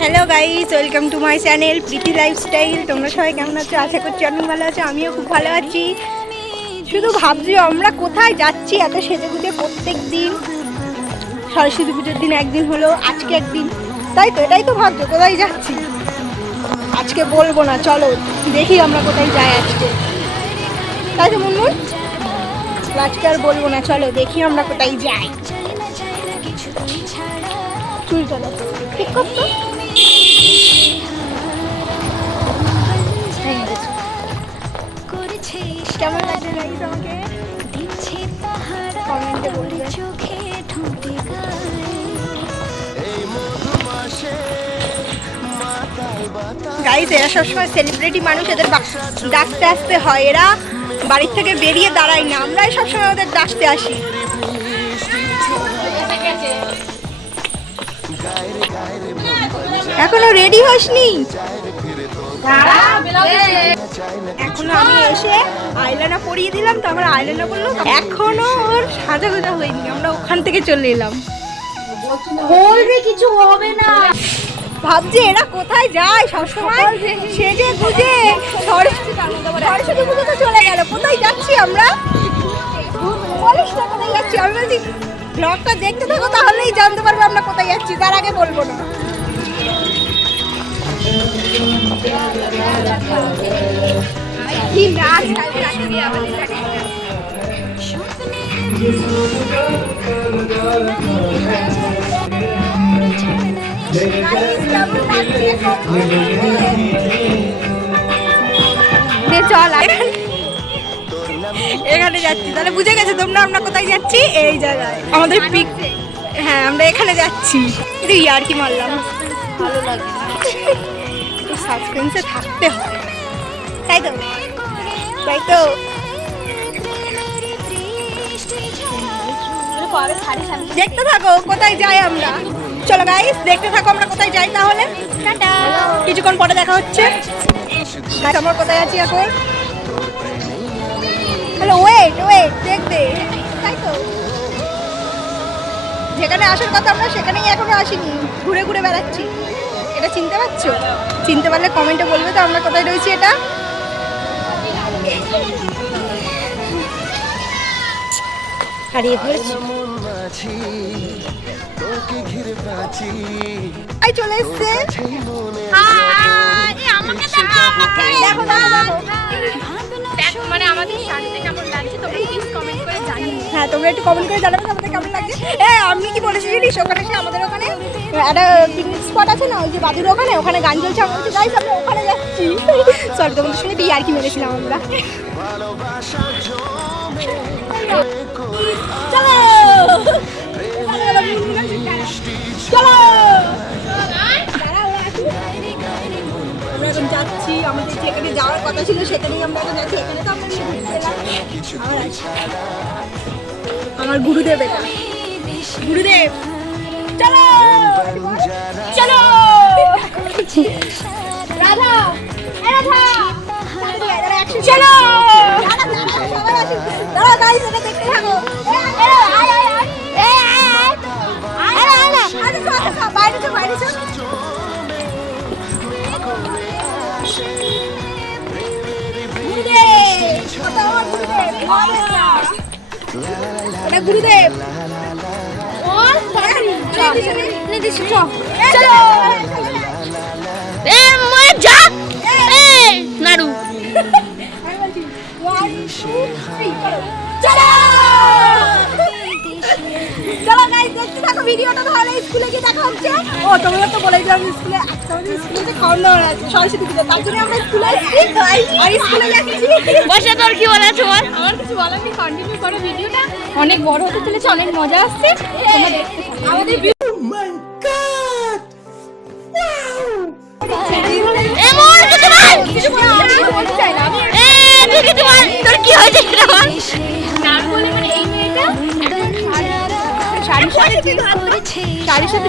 Hello guys welcome to my channel Preeti lifestyle তোমরা সবাই কেমন আছো? আশা করছি অনেক ভালো আছো, আমিও খুব ভালো আছি। শুধু ভাবছি আমরা কোথায় যাচ্ছি এত সেজে গুজে প্রত্যেক দিন সরস্বতী পুজোর দিন একদিন হলো, আজকে একদিন। তাই তো, এটাই তো ভাবছ, কোথায় যাচ্ছি? আজকে বলব না, চলো, দেখি আমরা কোথায় যাই আজকে। তাই তো মুনমুন আজকে আর বলব না, চলো, দেখি আমরা কোথায় যাই। চুল চলো ঠিক করতো কেমন লাগছে গাইস আমাকে কমেন্টে বলবে। গাইস এরা সবসময় সেলিব্রিটি মানুষ, এদের ডাকতে আসতে হয়। এরা বাড়ির থেকে বেরিয়ে দাঁড়ায় না। আমরাই সবসময় ওদের ডাকতে আসি। এখনও রেডি হসনি? এখনও আমি এসে আইলানা পরিয়ে দিলাম তারপর আইলানা করল এখনও ওর সাজা গোজা হয়নি আমরা ওখান থেকে চলে এলাম। বলবি কিছু হবে না। ভাবছি এরা কোথায় যায় সবসময়? সেজে গুজে সরস্বতী পুজো তো চলে গেল কোথায় যাচ্ছি আমরা? কোথায় যাচ্ছি? আমি বলছি ব্লগটা দেখতে থাকো তাহলেই জানতে পারবে আমরা কোথায় যাচ্ছি তার আগে বলব না। চল আর। এখানে যাচ্ছি। তাহলে বুঝে গেছো তোমরা আমরা কোথায় যাচ্ছি? এই জায়গায়। আমাদের পিক হ্যাঁ আমরা এখানে যাচ্ছি। কিন্তু ইয়ার কি মারলাম। ভালো লাগে। সাসপেন্সে থাকতে হয়। তাই তো? তাই তো? দেখতে থাকো কোথায় যাই আমরা? চলো গাইস দেখতে থাকো আমরা কোথায় যাই তাহলে। কিছুক্ষণ পরে দেখা হচ্ছে। আমরা কোথায় আছি এখন? হ্যালো ওয়েট ওয়েট দেখবে। তাই তো? যেখানে আসার কথা আমরা সেখানেই এখনও আসিনি। ঘুরে ঘুরে বেড়াচ্ছি। এটা চিনতে পারছ? চিনতে পারলে কমেন্টে বলবে তো আমরা কোথায় রয়েছি এটা? হারিয়ে ফেলেছি। এই চলে এসছে। মানে আমাদের তোমরা একটু কমেন্ট করে জানাবে আমাদের কেমন লাগছে। হ্যাঁ আমি কি বলেছি জানিস? ওখানে এসে আমাদের ওখানে একটা পিকনিক স্পট আছে না, ওই যে বাদুর ওখানে ওখানে গান চলছে আমরা বলছি, গাইস, আমরা ওখানে যাচ্ছি। সরি তোমাদের শুনে বিয়ে আর কি মেরেছিলাম আমরা। চলো! চলো! যাওয়ার কথা ছিল, সেখানেই আমরা এখন যাচ্ছি, এখানে তো আমরা। আমার গুরুদেব এটা গুরুদেব চলো চলো রাধা রাধা চলো। আচ্ছা, আচ্ছা, গুরুদেব, ওটা গুরুদেব, চল এ ময়ে বলে দিলাম স্কুলে আজকে আমাদের স্কুলে খাওয়ান দাওয়ান আছে সরস্বতী পুজো তার জন্য আমরা স্কুলে এসেছি আর স্কুলে যাচ্ছি বসে তোর কি বলা তোমার আমার কিছু বলার নেই কন্টিনিউ করো ভিডিওটা অনেক বড় হতে চলেছে অনেক মজা আসছে তোমরা দেখতে আমাদের বল বল তোর কি হয়েছে সেটা বল বলে মানে এই মেয়েটা শাড়ির সাথে শাড়ির সাথে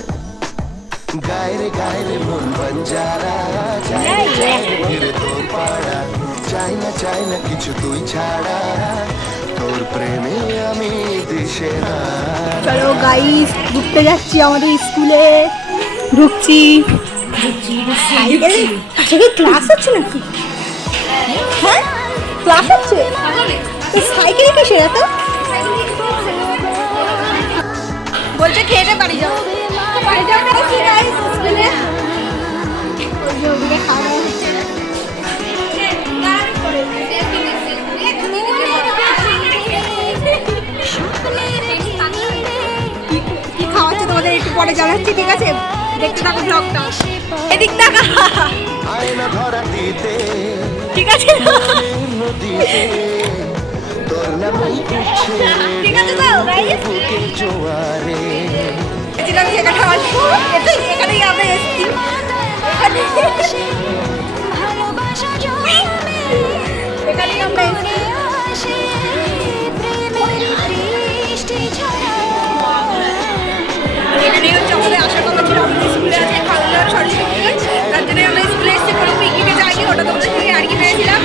গায়ের গায়ের মন বঞ্জারা চাই ফিরে তোর পাড়া। চাই না চাই না কিছু তুই ছাড়া। তোর প্রেমে আমি দিশে না। চলো গাইস ঘুরতে যাচ্ছি আমাদের স্কুলে। ঢুকছি। সাইকেল আজকে ক্লাস হচ্ছে নাকি? হ্যাঁ ক্লাস হচ্ছে? তো সাইকেল কিসের এত? বলছে খেয়ে বাড়ি যাও। তোমাদের একটু পরে জানাচ্ছি ঠিক আছে দেখতে থাকো ব্লগটা এদিক ঠিক আছে ঠিক আছে তো গাইস বুকের জোয়ারে ছিলাম সেখানে আসব এটাই এখানেই আমরা এসেছি। এখানে এখানেই আমরা এসেছি। এখানেই হচ্ছে আমাদের আসার কথা ছিল আমাদের স্কুলে আছে খালদার সরস্বতী। তার জন্য আমরা স্কুলে এসেছি কোনো পিকনিকে যাইনি ওটা তোমাদের সঙ্গে আর কি পেয়েছিলাম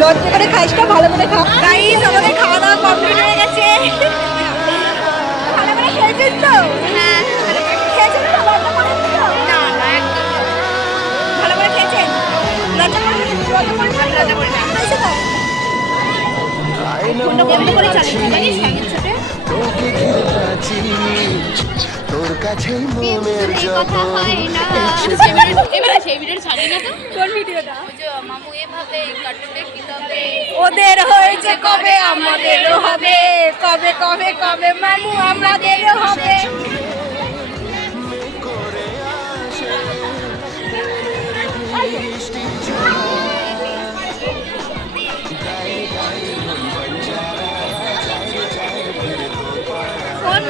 লজ্জা করে খাইসটা ভালো করে খা। গাইস আমাদের খাওয়া দাওয়া কমপ্লিট হয়ে ভালো করে খেয়েছেন তো? হ্যাঁ খেয়েছেন তো লজ্জা করেন তো না না একদম ভালো করে খেয়েছেন লজ্জা করেন লজ্জা করেন লজ্জা করেন খাইছে তো আয়না ফোনটা বন্ধ। করে চালিয়ে জানিস হ্যাঙ্গের ছোটে তোর কাছে মনের যত ওদের হয়েছে কবে আমাদেরও হবে কবে কবে কবে মামু আমাদেরও হবে ফোন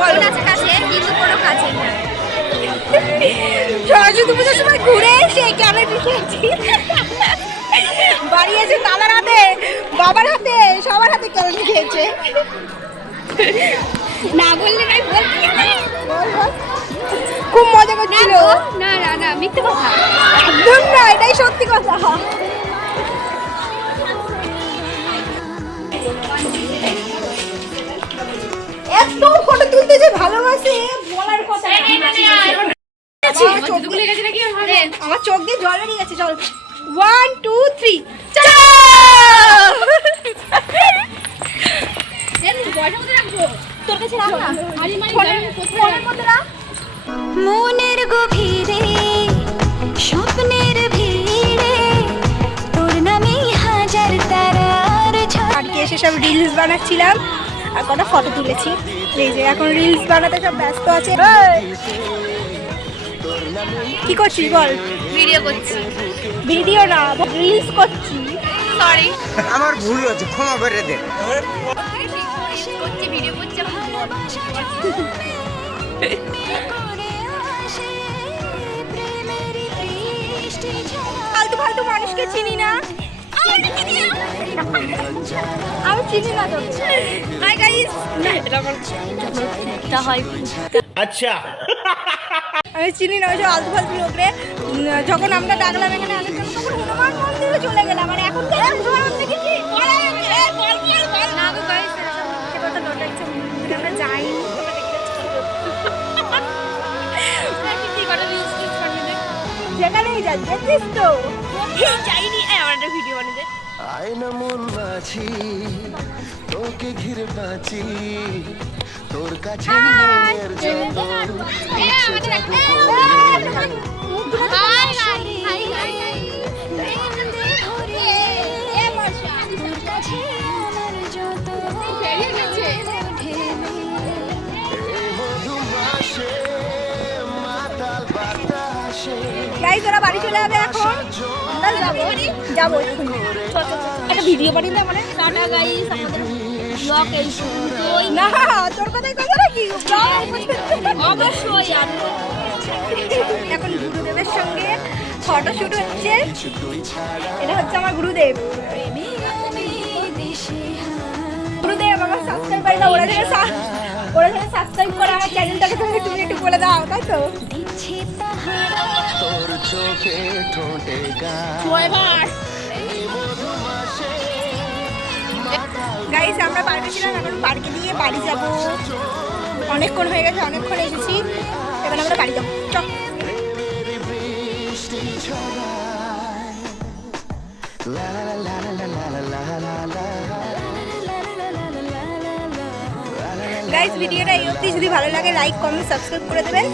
ফোন আছে কাছে কিন্তু কোনো কাছে না। সরস্বতী পুজোর সময় ঘুরে এসে কেন লিখেছি বাড়ি এসে দাদার হাতে বাবার হাতে সবার হাতে কেন লিখেছে না বললে নাই। খুব মজা করছিল। না না না মিথ্যে কথা। একদম না এটাই সত্যি কথা। এত ফটো তুলতে যে ভালোবাসে বলার কথা আমার চোখ দিয়ে জল বেরিয়ে গেছে চল। ওয়ান টু থ্রি তোর কাছে রাখ না। ফোনের ফোনের মধ্যে রাখ। মনের গভীরে স্বপ্নের ভিড়ে তোর নামে হাজার তারার ঝড় আর কি এসে সব রিলস বানাচ্ছিলাম। আর কটা ফটো তুলেছি। এই যে এখন রিলস বানাতে সব ব্যস্ত আছে। কি করছিস বল? ভিডিও করছি। ভিডিও না রিলস করছি। সরি আমার ভুল হচ্ছে ক্ষমা করে দে। ভিডিও করছি ফালতু ফালতু মানুষকে চিনি না। আমি চিনি না তো। হাই গাইস তা হয়। আমি চিনি না ওই সব আলতু ফালতু লোকরে। যখন আমরা ডাকলাম এখানে অনেক তখন হনুমান মন্দিরে চলে গেলাম। মানে এখন তো হনুমান দেখেছি না গো গাইস এবার তো লোটাচ্ছে মন্দিরে আমরা যাইনি যেখানেই যাই দেখছিস তো। যাইনি। আমার একটা ভিডিও বানিয়ে আয়না মন মাছি তোকে ঘিরে বাঁচি। তোর কাছে মনের যত ইচ্ছে ওরা বাড়ি চলে যাবে এখন। আমরা যাব যাব একটা ভিডিও বানিয়ে দে মানে টাটা গাইস আমাদের ব্লগ এই না তোর কথাই কথা নাকি? অবশ্যই এখন গুরুদেবের সঙ্গে ফটো হচ্ছে। এটা হচ্ছে আমার গুরুদেব। গুরুদেব আমার সাবস্ক্রাইব করে দাও ওরা সা- ওরা যেন সাবস্ক্রাইব করে আমার চ্যানেলটাকে তুমি তুমি একটু বলে দাও তাই তো তোর চোখে ঠোঁটে গাইস আমরা পার্কে ছিলাম এখন পার্কে দিয়ে বাড়ি যাব অনেকক্ষণ হয়ে গেছে অনেকক্ষণ এসেছি এবার আমরা বাড়ি যাব চ বৃষ্টি ছড়ায় লা লা লা লা লা লা লা লা লা গাইস ভিডিওটা এই অবধি। যদি ভালো লাগে লাইক কমেন্ট সাবস্ক্রাইব করে দেবেন।